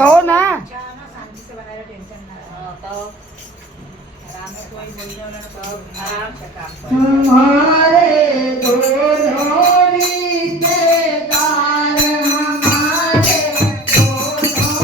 कहो ना। शांति से बनाए टेंशन ना तो आराम से कोई बोल रहा तो आराम से काम करो। हमारे दोनों रिश्तेदार हमारे दोनों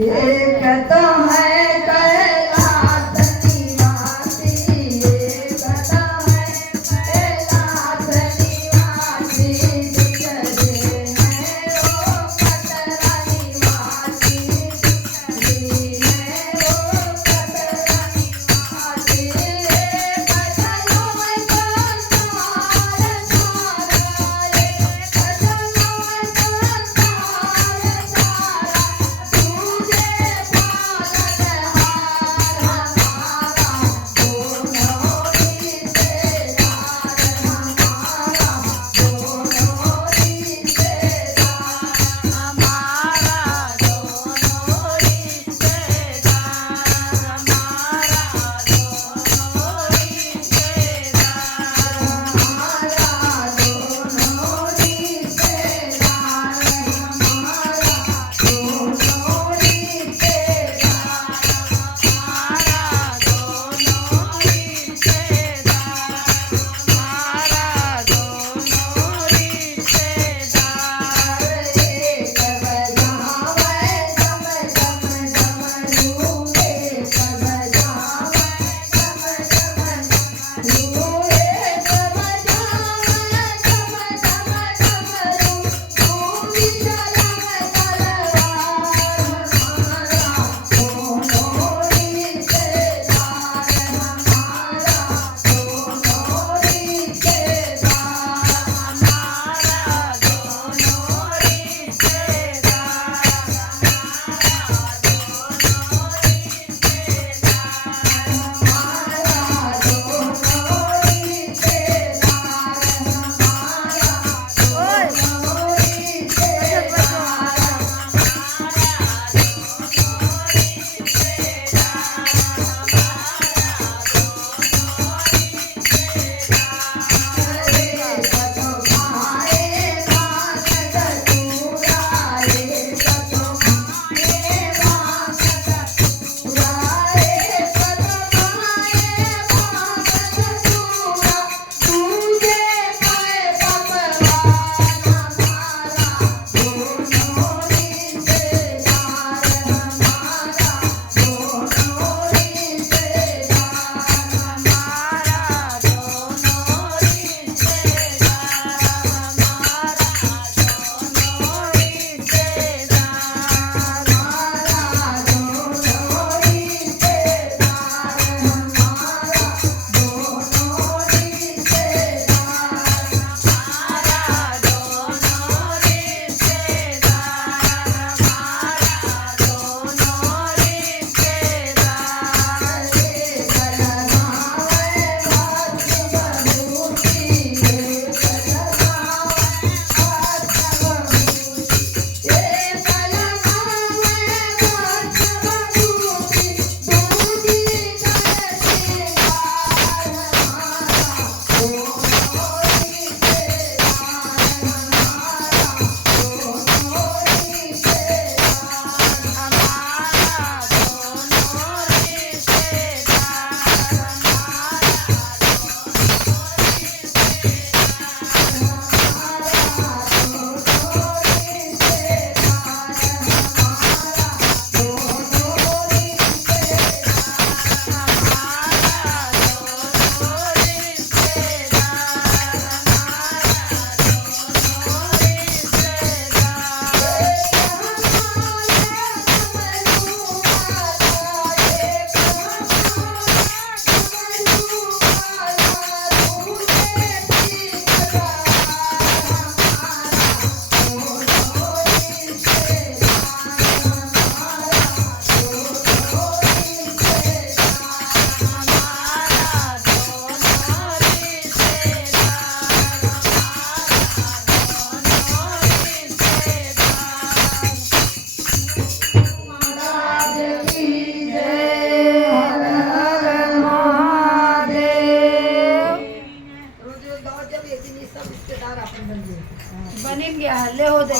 एक तो है कैलाश निवासी, एक तो है कैलाश निवासी, दिखरे हैं वो कटरा निवासी, दिखरी है वो कटरा निवासी। कटरो में संसार सारा, कटरो में संसार सारा, तुझे पालन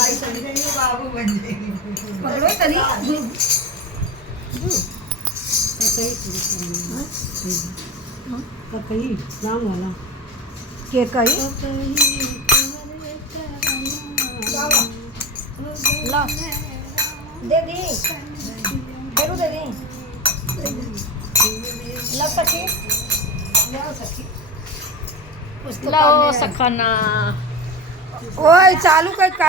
बाबू बन जाएगी पकड़ो तनी कहीं नाम वाला के कही ला दे दी करू दे दी ला सखी ला सखी लाओ सखाना ओए चालू कर